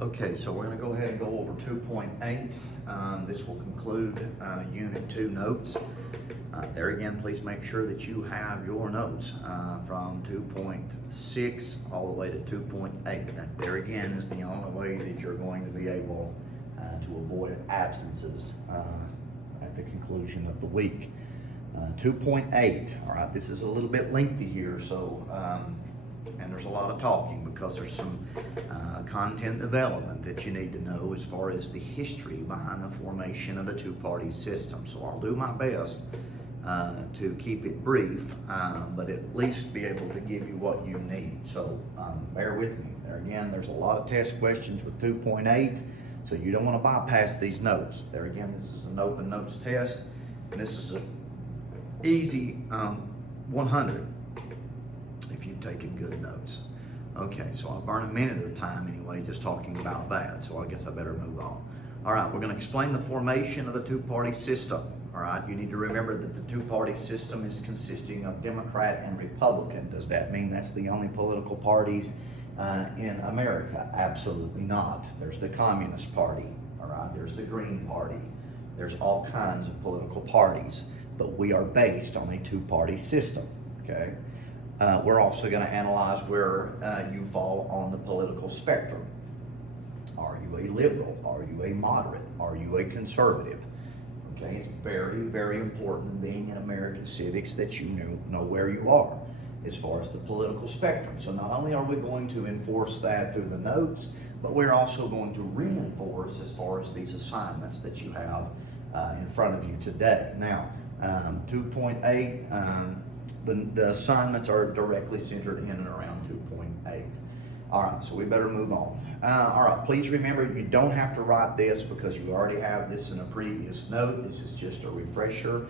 Okay, so we're going to go ahead and go over 2.8. This will conclude Unit 2 notes. There again, please make sure that you have your notes from 2.6 all the way to 2.8. That there again is the only way that you're going to be able to avoid absences at the conclusion of the week. 2.8, all right, this is a little bit lengthy here, so and there's a lot of talking because there's some content development that you need to know as far as the history behind the formation of the two-party system. So I'll do my best to keep it brief, but at least be able to give you what you need. So bear with me. There again, there's a lot of test questions with 2.8, so you don't want to bypass these notes. There again, this is an open notes test, and this is an easy 100 if you've taken good notes. Okay, so I'll burn a minute at a time anyway, just talking about that, so I guess I better move on. All right, we're going to explain the formation of the two-party system. All right, you need to remember that the two-party system is consisting of Democrat and Republican. Does that mean that's the only political parties in America? Absolutely not. There's the Communist Party, all right, there's the Green Party, there's all kinds of political parties, but we are based on a two-party system, okay? We're also going to analyze where you fall on the political spectrum. Are you a liberal? Are you a moderate? Are you a conservative? Okay, it's very, very important being in American civics that you know where you are as far as the political spectrum. So not only are we going to enforce that through the notes, but we're also going to reinforce as far as these assignments that you have in front of you today. Now, 2.8, the assignments are directly centered in and around 2.8. All right, so we better move on. All right, please remember you don't have to write this because you already have this in a previous note. This is just a refresher.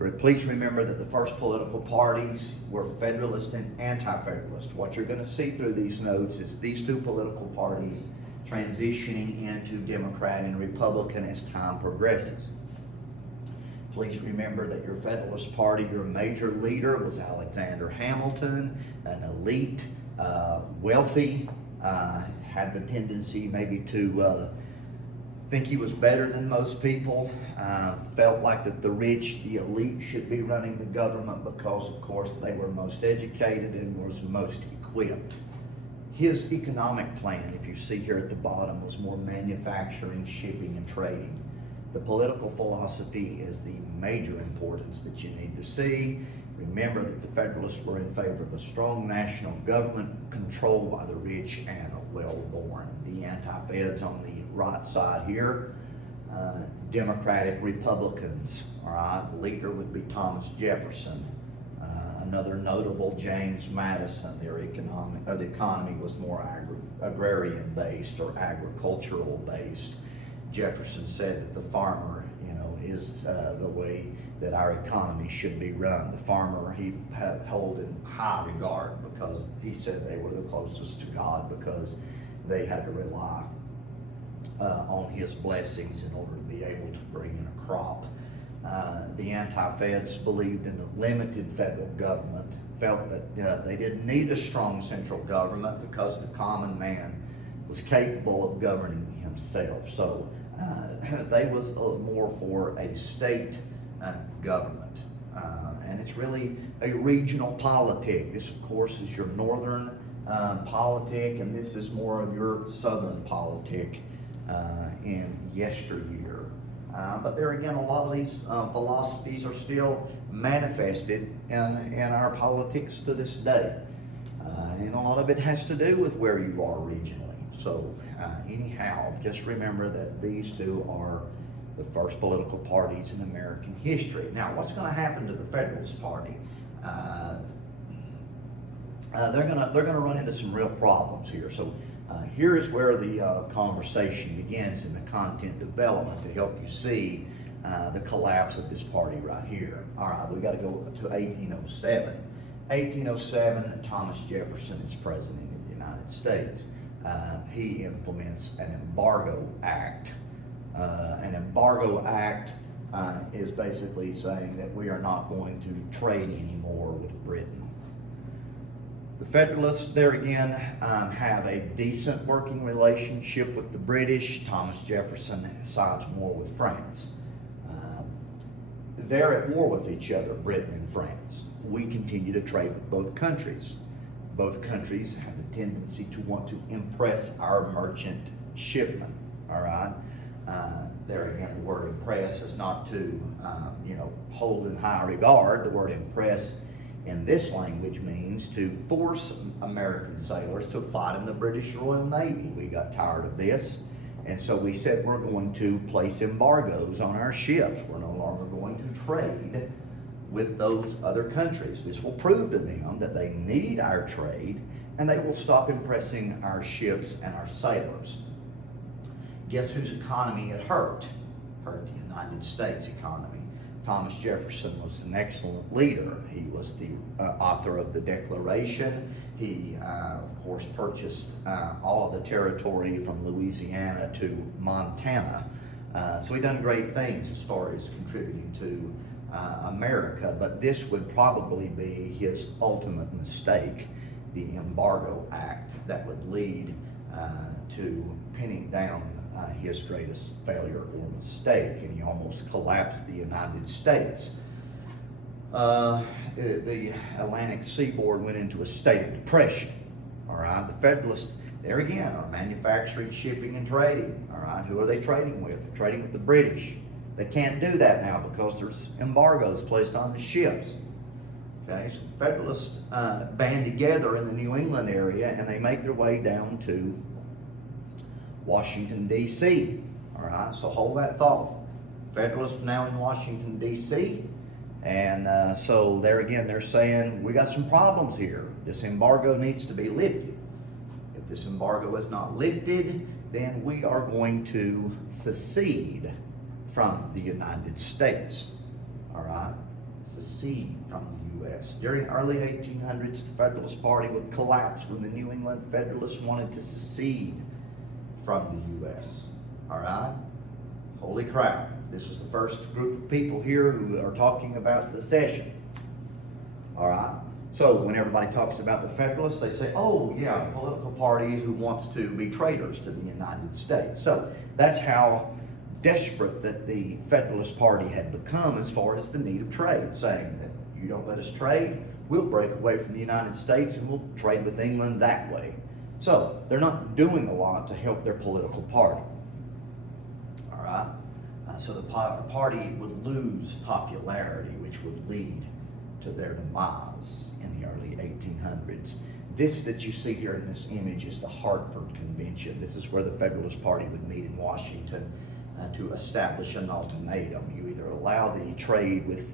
But please remember that the first political parties were Federalist and Anti-Federalist. What you're going to see through these notes is these two political parties transitioning into Democrat and Republican as time progresses. Please remember that your Federalist Party, your major leader was Alexander Hamilton, an elite, wealthy, had the tendency maybe to think he was better than most people, felt like that the rich, the elite, should be running the government because, of course, they were most educated and was most equipped. His economic plan, if you see here at the bottom, was more manufacturing, shipping, and trading. The political philosophy is the major importance that you need to see. Remember that the Federalists were in favor of a strong national government controlled by the rich and well-born. The anti-feds on the right side here, Democratic Republicans, all right? The leader would be Thomas Jefferson. Another notable, James Madison. The economy was more agrarian-based or agricultural-based. Jefferson said that the farmer, is the way that our economy should be run. The farmer he held in high regard because he said they were the closest to God because they had to rely on his blessings in order to be able to bring in a crop. The anti-feds believed in a limited federal government, felt that they didn't need a strong central government because the common man was capable of governing himself. So they was more for a state government. And it's really a regional politic. This, of course, is your northern politic, and this is more of your southern politic in yesteryear. But there again, a lot of these philosophies are still manifested in our politics to this day. And a lot of it has to do with where you are regionally. So anyhow, just remember that these two are the first political parties in American history. Now, what's going to happen to the Federalist Party? They're gonna run into some real problems here. So here is where the conversation begins in the content development to help you see the collapse of this party right here. All right, we got to go to 1807. 1807, Thomas Jefferson is president of the United States. He implements an embargo act. An embargo act is basically saying that we are not going to trade anymore with Britain. The Federalists, there again, have a decent working relationship with the British. Thomas Jefferson sides more with France. They're at war with each other, Britain and France. We continue to trade with both countries. Both countries have a tendency to want to impress our merchant shipment, all right? There again, the word impress is not to, hold in high regard. The word impress in this language means to force American sailors to fight in the British Royal Navy. We got tired of this, and so we said we're going to place embargoes on our ships. We're no longer going to trade with those other countries. This will prove to them that they need our trade, and they will stop impressing our ships and our sailors. Guess whose economy it hurt? Hurt the United States economy. Thomas Jefferson was an excellent leader. He was the author of the Declaration. He, of course, purchased all of the territory from Louisiana to Montana. So he done great things as far as contributing to America, but this would probably be his ultimate mistake, the Embargo Act, that would lead to pinning down his greatest failure or mistake, and he almost collapsed the United States. The Atlantic seaboard went into a state of depression. All right, the Federalists, there again, are manufacturing, shipping, and trading. All right, who are they trading with? They're trading with the British. They can't do that now because there's embargoes placed on the ships. Okay, so the Federalists band together in the New England area, and they make their way down to Washington, D.C. All right, so hold that thought. Federalists now in Washington, D.C. And so there again, they're saying, we got some problems here. This embargo needs to be lifted. If this embargo is not lifted, then we are going to secede from the United States. All right, secede from the U.S. During early 1800s, the Federalist Party would collapse when the New England Federalists wanted to secede from the U.S. All right? Holy crap. This was the first group of people here who are talking about secession. All right? So when everybody talks about the Federalists, they say, oh, yeah, a political party who wants to be traitors to the United States. So that's how desperate that the Federalist Party had become as far as the need of trade, saying that you don't let us trade, we'll break away from the United States and we'll trade with England that way. So they're not doing a lot to help their political party. All right? So the party would lose popularity, which would lead to their demise in the early 1800s. This that you see here in this image is the Hartford Convention. This is where the Federalist Party would meet in Washington to establish an ultimatum. You either allow the trade with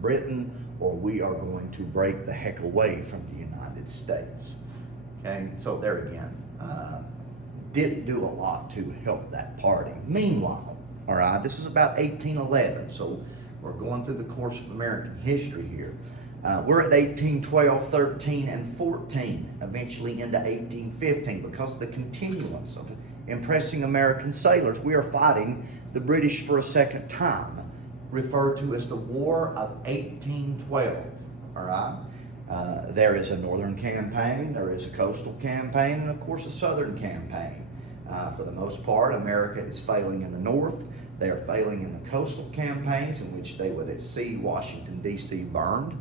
Britain, or we are going to break the heck away from the United States. Okay, so there again, didn't do a lot to help that party. Meanwhile, all right, this is about 1811, so we're going through the course of American history here. We're at 1812, 13, and 14, eventually into 1815, because of the continuance of impressing American sailors. We are fighting the British for a second time, referred to as the War of 1812, all right? There is a northern campaign, there is a coastal campaign, and of course a southern campaign. For the most part, America is failing in the north. They are failing in the coastal campaigns, in which they would see Washington, D.C. burned.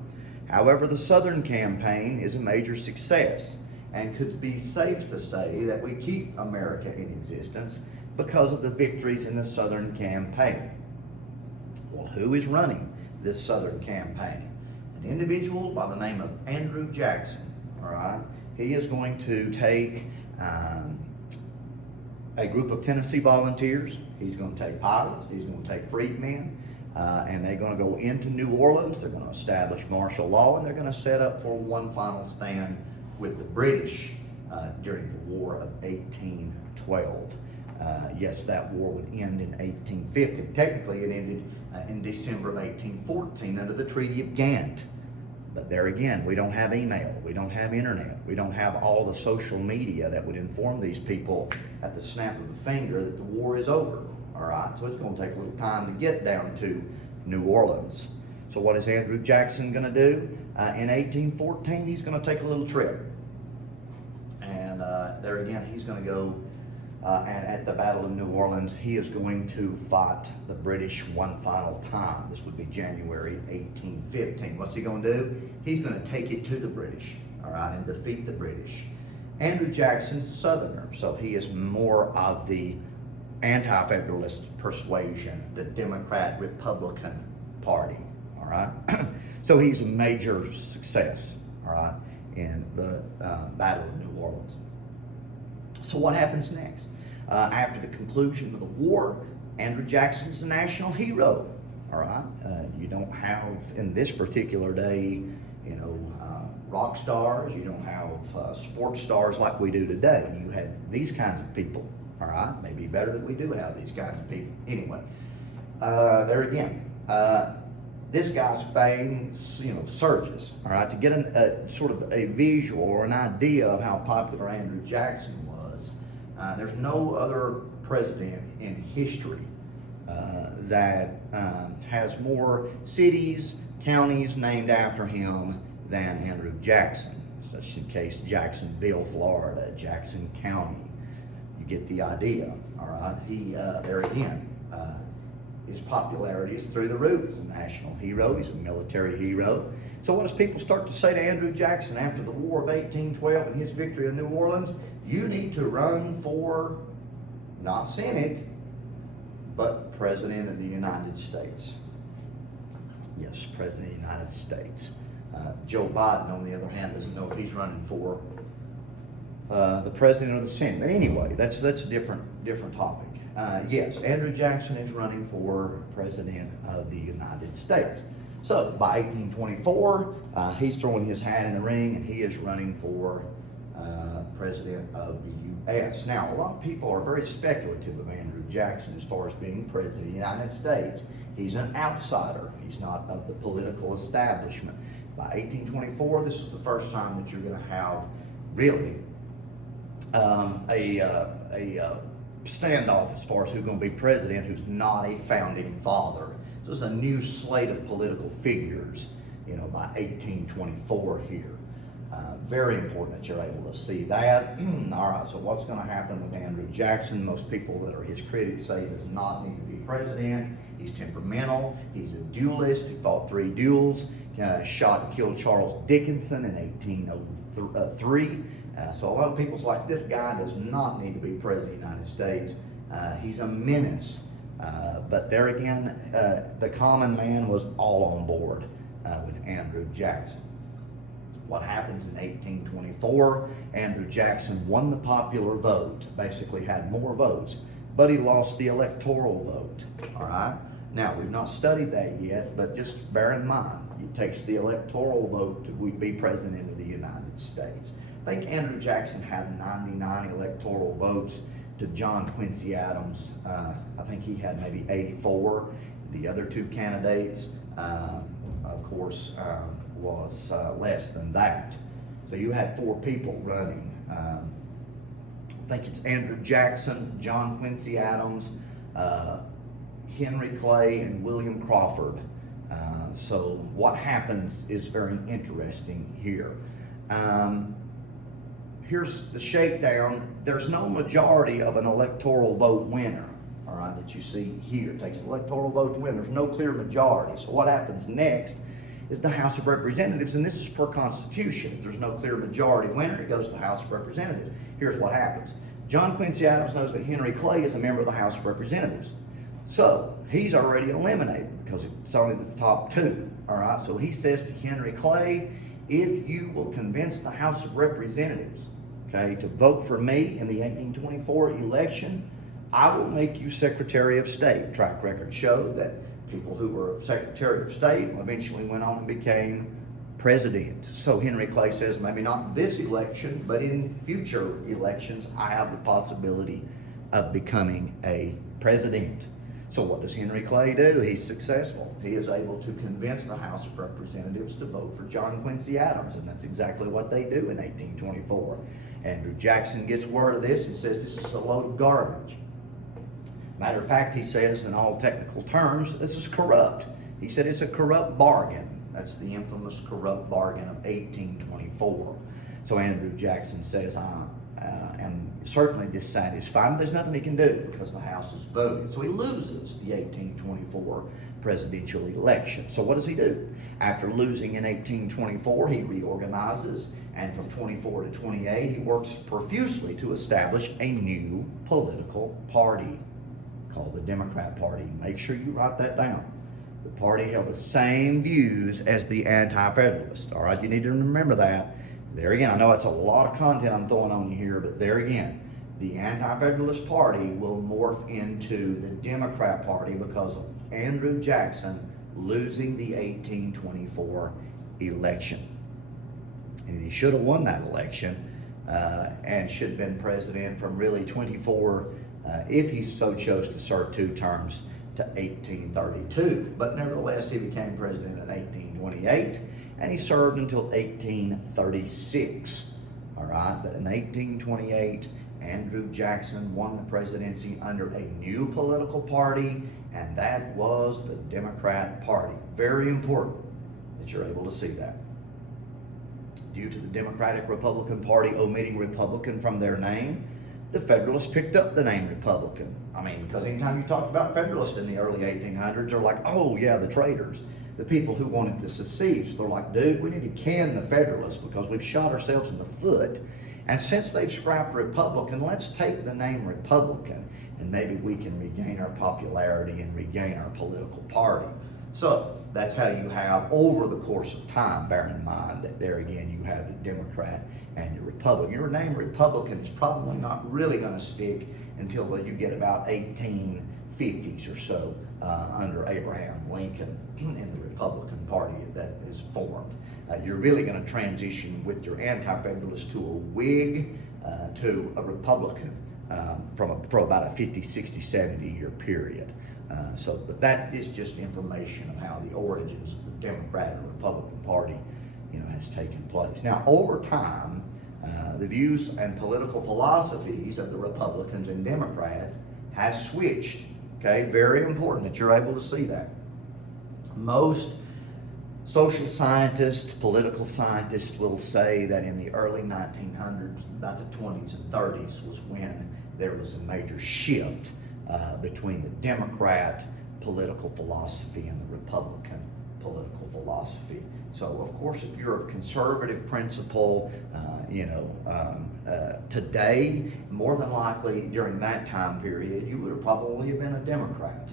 However, the southern campaign is a major success, and could be safe to say that we keep America in existence because of the victories in the southern campaign. Well, who is running this southern campaign? An individual by the name of Andrew Jackson, all right? He is going to take a group of Tennessee volunteers. He's going to take pilots. He's going to take freedmen. And they're going to go into New Orleans. They're going to establish martial law, and they're going to set up for one final stand with the British during the War of 1812. Yes, that war would end in 1850. Technically, it ended in December of 1814 under the Treaty of Ghent. But there again, we don't have email, we don't have internet, we don't have all the social media that would inform these people at the snap of a finger that the war is over. All right, so it's going to take a little time to get down to New Orleans. So what is Andrew Jackson going to do? In 1814, he's going to take a little trip. there again, he's going to go, and at the Battle of New Orleans, he is going to fight the British one final time. This would be January 1815. What's he going to do? He's going to take it to the British, all right, and defeat the British. Andrew Jackson's a Southerner, so he is more of the anti-federalist persuasion, the Democrat-Republican Party, all right? So he's a major success, all right, in the Battle of New Orleans. So what happens next? After the conclusion of the war, Andrew Jackson's a national hero, all right? You don't have, in this particular day, you know, rock stars, you don't have sports stars like we do today. You had these kinds of people, all right? Maybe better that we do have these kinds of people. Anyway, there again, this guy's fame, you know, surges, all right? To get a sort of a visual or an idea of how popular Andrew Jackson was, there's no other president in history that has more cities, counties named after him than Andrew Jackson. Such in case Jacksonville, Florida, Jackson County. You get the idea, all right? He, there again, his popularity is through the roof. He's a national hero. He's a military hero. So what does people start to say to Andrew Jackson after the War of 1812 and his victory in New Orleans? You need to run for, not Senate, but President of the United States. Yes, President of the United States. Joe Biden, on the other hand, doesn't know if he's running for the President or the Senate. But anyway, that's a different topic. Yes, Andrew Jackson is running for President of the United States. So by 1824, he's throwing his hat in the ring and he is running for President of the U.S. Now, a lot of people are very speculative of Andrew Jackson as far as being President of the United States. He's an outsider. He's not of the political establishment. By 1824, this is the first time that you're going to have really a standoff as far as who's going to be president who's not a founding father. So it's a new slate of political figures, you know, by 1824 here. Very important that you're able to see that. All right, so what's going to happen with Andrew Jackson? Most people that are his critics say he does not need to be president. He's temperamental. He's a duelist. He fought 3 duels. Shot and killed Charles Dickinson in 1803. So a lot of people's like, this guy does not need to be president of the United States. He's a menace. But there again, the common man was all on board with Andrew Jackson. What happens in 1824? Andrew Jackson won the popular vote, basically had more votes, but he lost the electoral vote, all right? Now, we've not studied that yet, but just bear in mind, it takes the electoral vote to be president of the United States. I think Andrew Jackson had 99 electoral votes to John Quincy Adams. I think he had maybe 84. The other 2 candidates, of course, was less than that. So you had 4 people running. I think it's Andrew Jackson, John Quincy Adams, Henry Clay, and William Crawford. So what happens is very interesting here. Here's the shakedown. There's no majority of an electoral vote winner, all right, that you see here. It takes an electoral vote to win. There's no clear majority. So what happens next is the House of Representatives, and this is per Constitution. If there's no clear majority winner, it goes to the House of Representatives. Here's what happens. John Quincy Adams knows that Henry Clay is a member of the House of Representatives. So he's already eliminated because it's only the top 2, all right? So he says to Henry Clay, if you will convince the House of Representatives, okay, to vote for me in the 1824 election, I will make you Secretary of State. Track records show that people who were Secretary of State eventually went on and became president. So Henry Clay says, maybe not this election, but in future elections, I have the possibility of becoming a president. So what does Henry Clay do? He's successful. He is able to convince the House of Representatives to vote for John Quincy Adams, and that's exactly what they do in 1824. Andrew Jackson gets word of this and says this is a load of garbage. Matter of fact, he says in all technical terms, this is corrupt. He said it's a corrupt bargain. That's the infamous corrupt bargain of 1824. So Andrew Jackson says, and certainly dissatisfied. But there's nothing he can do because the House is voted. So he loses the 1824 presidential election. So what does he do? After losing in 1824, he reorganizes, and from 24 to 28, he works profusely to establish a new political party called the Democrat Party. Make sure you write that down. The party held the same views as the Anti-Federalists. All right, you need to remember that. There again, I know it's a lot of content I'm throwing on you here, but there again, the Anti-Federalist Party will morph into the Democrat Party because of Andrew Jackson losing the 1824 election. And he should have won that election and should have been president from really 24, if he so chose to serve 2 terms, to 1832. But nevertheless, he became president in 1828, and he served until 1836. All right, but in 1828, Andrew Jackson won the presidency under a new political party, and that was the Democrat Party. Very important that you're able to see that. Due to the Democratic Republican Party omitting Republican from their name, the Federalists picked up the name Republican. I mean, because anytime you talk about Federalists in the early 1800s, they're like, oh yeah, the traitors, the people who wanted to secede. So they're like, dude, we need to can the Federalists because we've shot ourselves in the foot. And since they've scrapped Republican, let's take the name Republican, and maybe we can regain our popularity and regain our political party. So that's how you have, over the course of time, bear in mind that there again you have a Democrat and a Republican. Your name Republican is probably not really going to stick until you get about 1850s or so under Abraham Lincoln in the Republican Party that is formed. You're really going to transition with your Anti-Federalist to a Whig to a Republican for about a 50, 60, 70 year period. But that is just information of how the origins of the Democrat and Republican Party, has taken place. Now, over time, the views and political philosophies of the Republicans and Democrats has switched. Okay, very important that you're able to see that. Most social scientists, political scientists will say that in the early 1900s, about the 20s and 30s was when there was a major shift between the Democrat political philosophy and the Republican political philosophy. So, of course, if you're of conservative principle, today, more than likely during that time period, you would have probably been a Democrat.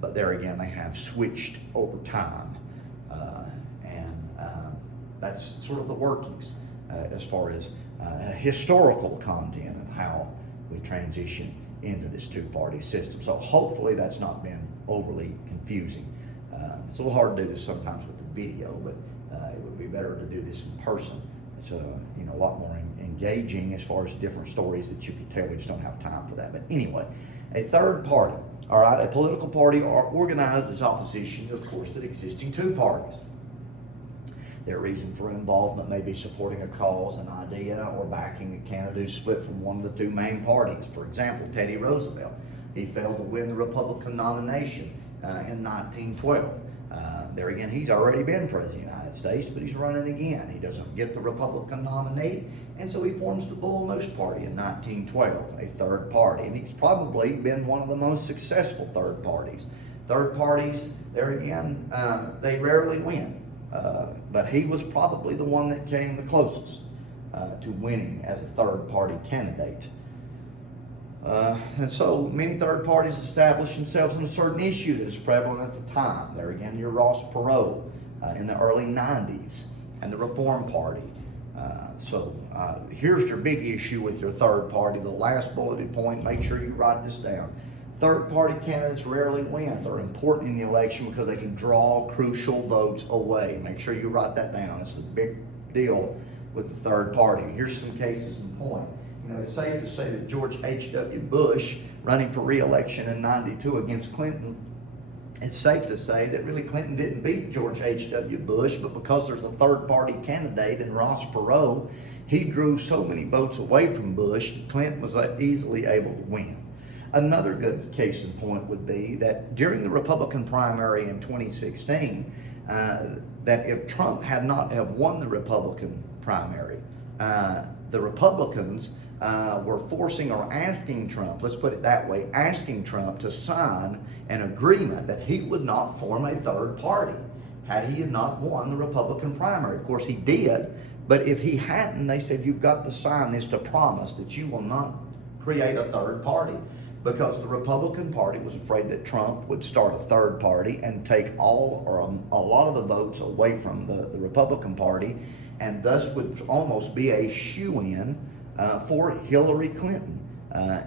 But there again, they have switched over time. That's sort of the workings as far as historical content of how we transition into this two-party system. So hopefully that's not been overly confusing. It's a little hard to do this sometimes with the video, but it would be better to do this in person. It's a lot more engaging as far as different stories that you could tell. We just don't have time for that. But anyway, a third party, all right, a political party are organized as opposition, of course, to the existing two parties. Their reason for involvement may be supporting a cause, an idea, or backing a candidate who's split from one of the two main parties. For example, Teddy Roosevelt. He failed to win the Republican nomination in 1912. There again, he's already been president of the United States, but he's running again. He doesn't get the Republican nominee, and so he forms the Bull Moose Party in 1912, a third party. And he's probably been one of the most successful third parties. Third parties, there again, they rarely win. But he was probably the one that came the closest to winning as a third party candidate. And so many third parties establish themselves on a certain issue that is prevalent at the time. There again, your Ross Perot in the early 90s and the Reform Party. Here's your big issue with your third party. The last bulleted point, make sure you write this down. Third party candidates rarely win. They're important in the election because they can draw crucial votes away. Make sure you write that down. It's the big deal with the third party. Here's some cases in point. It's safe to say that George H.W. Bush, running for re-election in '92 against Clinton, it's safe to say that really Clinton didn't beat George H.W. Bush, but because there's a third party candidate in Ross Perot, he drew so many votes away from Bush that Clinton was easily able to win. Another good case in point would be that during the Republican primary in 2016, that if Trump had not have won the Republican primary, the Republicans were forcing or asking Trump, let's put it that way, asking Trump to sign an agreement that he would not form a third party had he not won the Republican primary. Of course, he did, but if he hadn't, they said, you've got to sign this to promise that you will not create a third party, because the Republican Party was afraid that Trump would start a third party and take all or a lot of the votes away from the Republican Party, and thus would almost be a shoo-in for Hillary Clinton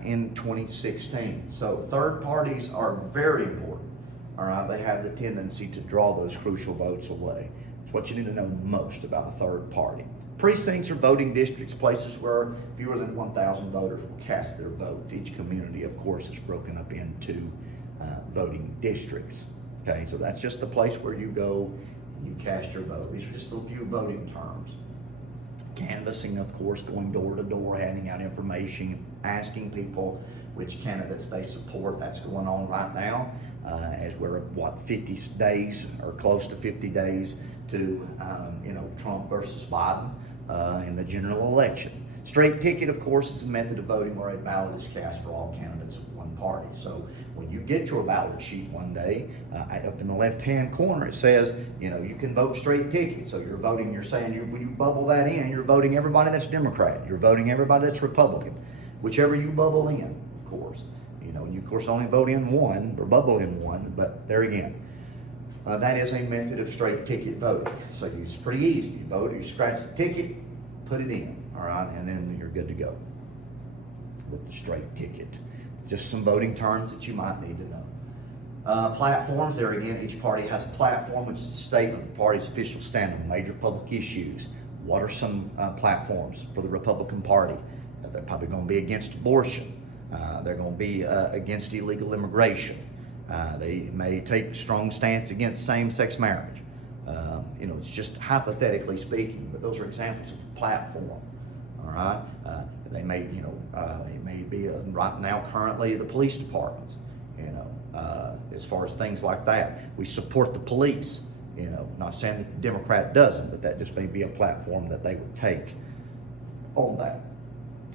in 2016. So third parties are very important. All right, they have the tendency to draw those crucial votes away. It's what you need to know most about a third party. Precincts are voting districts, places where fewer than 1,000 voters will cast their vote. Each community, of course, is broken up into voting districts. Okay, so that's just the place where you go and you cast your vote. These are just a few voting terms. Canvassing, of course, going door to door, handing out information, asking people which candidates they support. That's going on right now, as we're 50 days or close to 50 days to Trump versus Biden in the general election. Straight ticket, of course, is a method of voting where a ballot is cast for all candidates of one party. So when you get your ballot sheet one day, up in the left-hand corner, it says, you can vote straight ticket. So you're voting, you're saying, when you bubble that in, you're voting everybody that's Democrat. You're voting everybody that's Republican. Whichever you bubble in, of course. You, of course, only vote in one, or bubble in one, but there again. That is a method of straight ticket voting. So it's pretty easy. You vote, you scratch the ticket, put it in, all right, and then you're good to go with the straight ticket. Just some voting terms that you might need to know. Platforms, there again, each party has a platform, which is a statement of the party's official stand on major public issues. What are some platforms for the Republican Party? They're probably going to be against abortion. They're going to be against illegal immigration. They may take a strong stance against same-sex marriage. It's just hypothetically speaking, but those are examples of platform. All right, they may, it may be right now currently the police departments. As far as things like that, we support the police. Not saying that the Democrat doesn't, but that just may be a platform that they would take on that.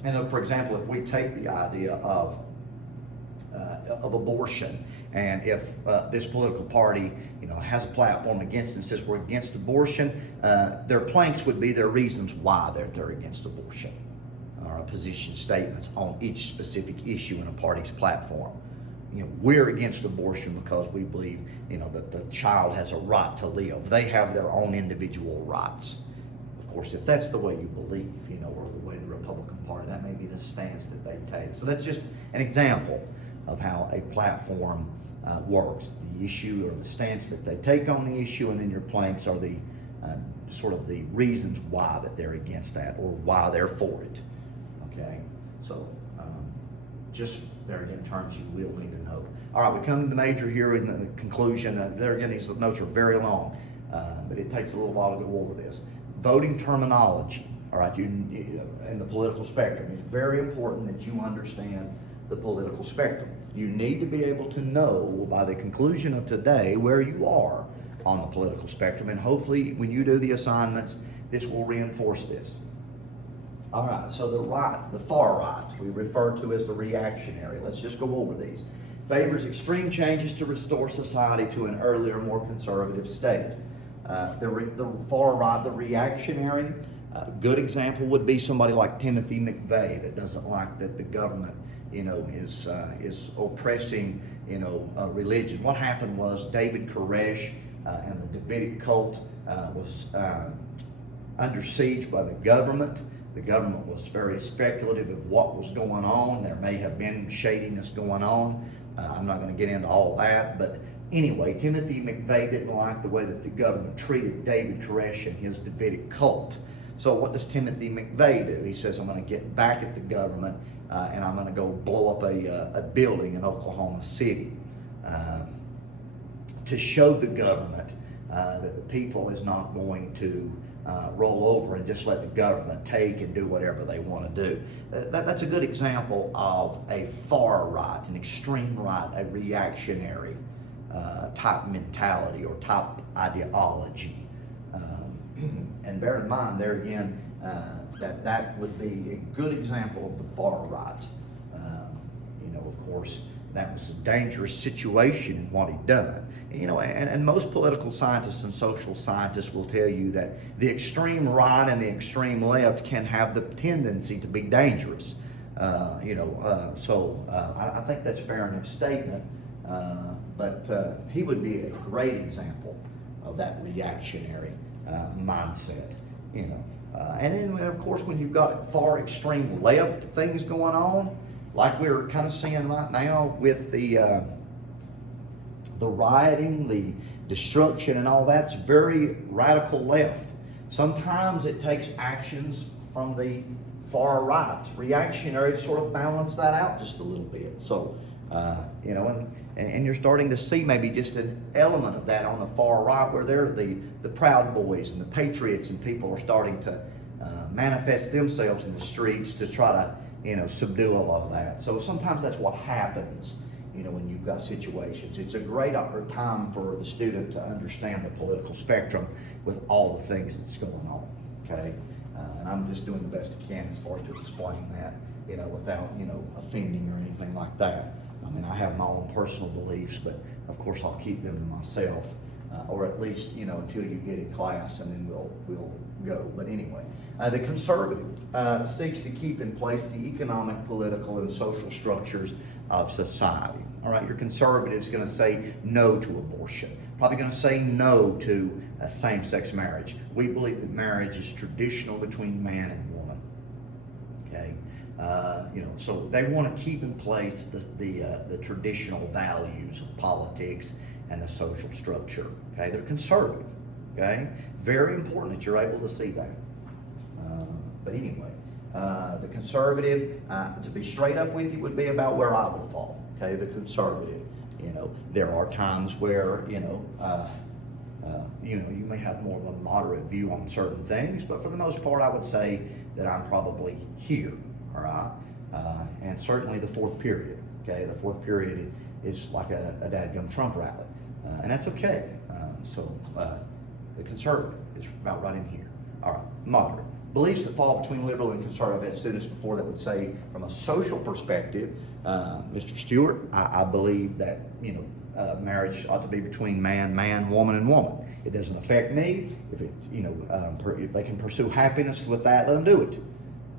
And for example, if we take the idea of abortion, and if this political party, has a platform against it and says we're against abortion, their planks would be their reasons why they're against abortion, or position statements on each specific issue in a party's platform. We're against abortion because we believe, that the child has a right to live. They have their own individual rights. Of course, if that's the way you believe, or the way the Republican Party, that may be the stance that they take. So that's just an example of how a platform works. The issue or the stance that they take on the issue, and then your planks are the sort of the reasons why that they're against that or why they're for it. Okay, so just there again, terms you will need to know. All right, we come to the major here in the conclusion. There again, these notes are very long, but it takes a little while to go over this. Voting terminology. All right, in the political spectrum, it's very important that you understand the political spectrum. You need to be able to know by the conclusion of today where you are on the political spectrum, and hopefully when you do the assignments, this will reinforce this. All right, so the far right, we refer to as the reactionary. Let's just go over these. Favors extreme changes to restore society to an earlier, more conservative state. The far right, the reactionary, a good example would be somebody like Timothy McVeigh that doesn't like that the government is oppressing, religion. What happened was David Koresh and the Davidic cult was under siege by the government. The government was very speculative of what was going on. There may have been shadiness going on. I'm not going to get into all that, but anyway, Timothy McVeigh didn't like the way that the government treated David Koresh and his Davidic cult. So what does Timothy McVeigh do? He says, I'm going to get back at the government and I'm going to go blow up a building in Oklahoma City to show the government that the people is not going to roll over and just let the government take and do whatever they want to do. That's a good example of a far right, an extreme right, a reactionary type mentality or type ideology. And bear in mind, there again, that would be a good example of the far right. Of course, that was a dangerous situation in what he'd done. And most political scientists and social scientists will tell you that the extreme right and the extreme left can have the tendency to be dangerous. So I think that's a fair enough statement. But he would be a great example of that reactionary mindset. And then, of course, when you've got far extreme left things going on, like we're kind of seeing right now with the rioting, the destruction and all that's very radical left. Sometimes it takes actions from the far right, reactionary, to sort of balance that out just a little bit. So, and you're starting to see maybe just an element of that on the far right, where they're the Proud Boys and the Patriots, and people are starting to manifest themselves in the streets to try to subdue a lot of that. So sometimes that's what happens, when you've got situations. It's a great time for the student to understand the political spectrum with all the things that's going on, okay? And I'm just doing the best I can as far as to explain that, without, offending or anything like that. I mean, I have my own personal beliefs, but of course I'll keep them to myself, or at least, until you get in class, and then we'll go. But anyway, the conservative seeks to keep in place the economic, political, and social structures of society. All right, your conservative is going to say no to abortion, probably going to say no to same-sex marriage. We believe that marriage is traditional between man and woman. Okay, so they want to keep in place the traditional values of politics and the social structure. Okay, they're conservative. Okay, very important that you're able to see that. But anyway, the conservative, to be straight up with you, would be about where I would fall. Okay, the conservative. There are times where you may have more of a moderate view on certain things, but for the most part, I would say that I'm probably here. All right, and certainly the fourth period. Okay, the fourth period is like a dadgum Trump rally, and that's okay. So the conservative is about right in here. All right, moderate. Beliefs that fall between liberal and conservative. I had students before that would say, from a social perspective, Mr. Stewart, I believe that marriage ought to be between man, woman, and woman. It doesn't affect me. If it's if they can pursue happiness with that, let them do it.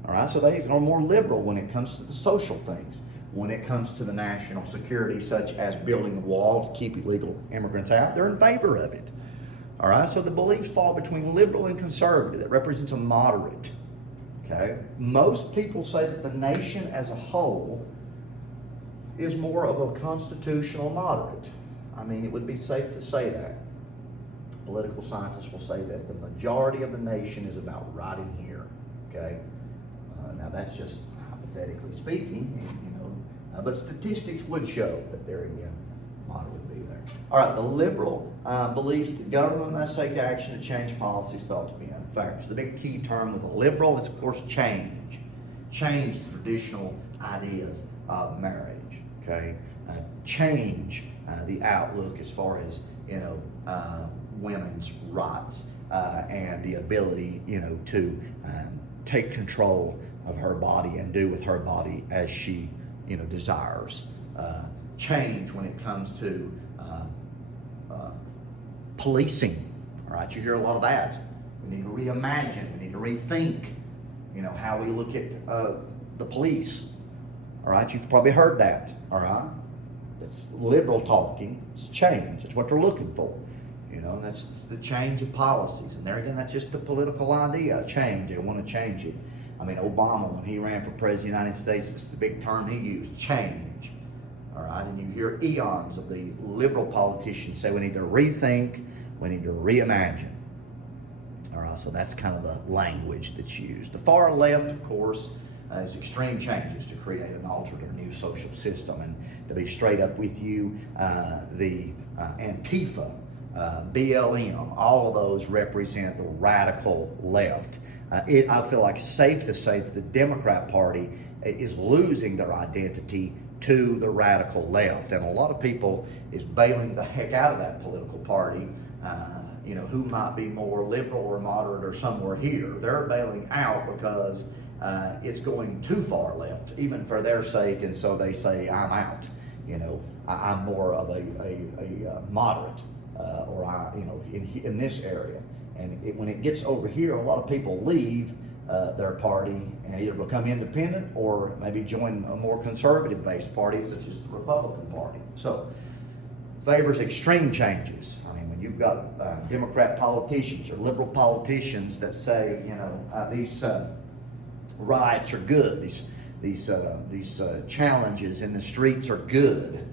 All right, so they are more liberal when it comes to the social things. When it comes to the national security, such as building a wall to keep illegal immigrants out, they're in favor of it. All right, so the beliefs fall between liberal and conservative. That represents a moderate. Okay, most people say that the nation as a whole is more of a constitutional moderate. I mean, it would be safe to say that. Political scientists will say that the majority of the nation is about right in here. Okay, now that's just hypothetically speaking, but statistics would show that there again, moderate would be there. All right, the liberal believes that government must take action to change policies thought to be unfair. So the big key term with a liberal is, of course, change. Change the traditional ideas of marriage. Okay, change the outlook as far as women's rights and the ability to take control of her body and do with her body as she desires. Change when it comes to policing. All right, you hear a lot of that. We need to reimagine. We need to rethink. How we look at the police. All right, you've probably heard that. All right, that's liberal talking. It's change. It's what they're looking for. And that's the change of policies. And there again, that's just the political idea. Change. They want to change it. I mean, Obama, when he ran for president of the United States, that's the big term he used, change. All right, and you hear eons of the liberal politicians say we need to rethink, we need to reimagine. All right, so that's kind of the language that's used. The far left, of course, is extreme changes to create an altered or new social system. And to be straight up with you, the Antifa, BLM, all of those represent the radical left. I feel like it's safe to say that the Democrat Party is losing their identity to the radical left. And a lot of people is bailing the heck out of that political party you know, who might be more liberal or moderate or somewhere here. They're bailing out because it's going too far left, even for their sake, and so they say, I'm out. You know, I'm more of a moderate, or you know, in this area. And when it gets over here, a lot of people leave their party and either become independent or maybe join a more conservative-based party, such as the Republican Party. So, favors extreme changes. I mean, when you've got Democrat politicians or liberal politicians that say, you know, these riots are good, these challenges in the streets are good,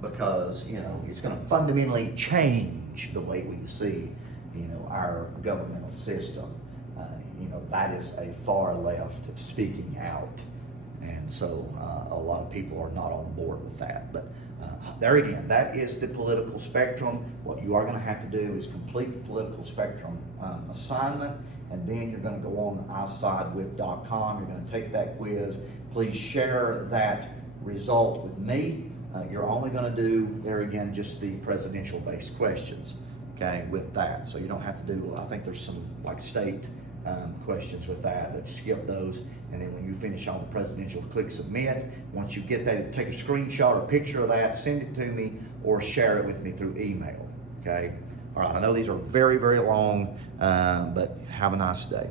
because, you know, it's going to fundamentally change the way we see, you know, our governmental system. You know, that is a far left speaking out. And so a lot of people are not on board with that. But there again, that is the political spectrum. What you are going to have to do is complete the political spectrum assignment, and then you're going to go on isidewith.com. You're going to take that quiz. Please share that result with me. You're only going to do, there again, just the presidential-based questions, okay, with that. So you don't have to do, I think there's some like state questions with that, but skip those. And then when you finish on the presidential, click submit. Once you get that, take a screenshot or picture of that, send it to me, or share it with me through email, okay? All right, I know these are very, very long, but have a nice day.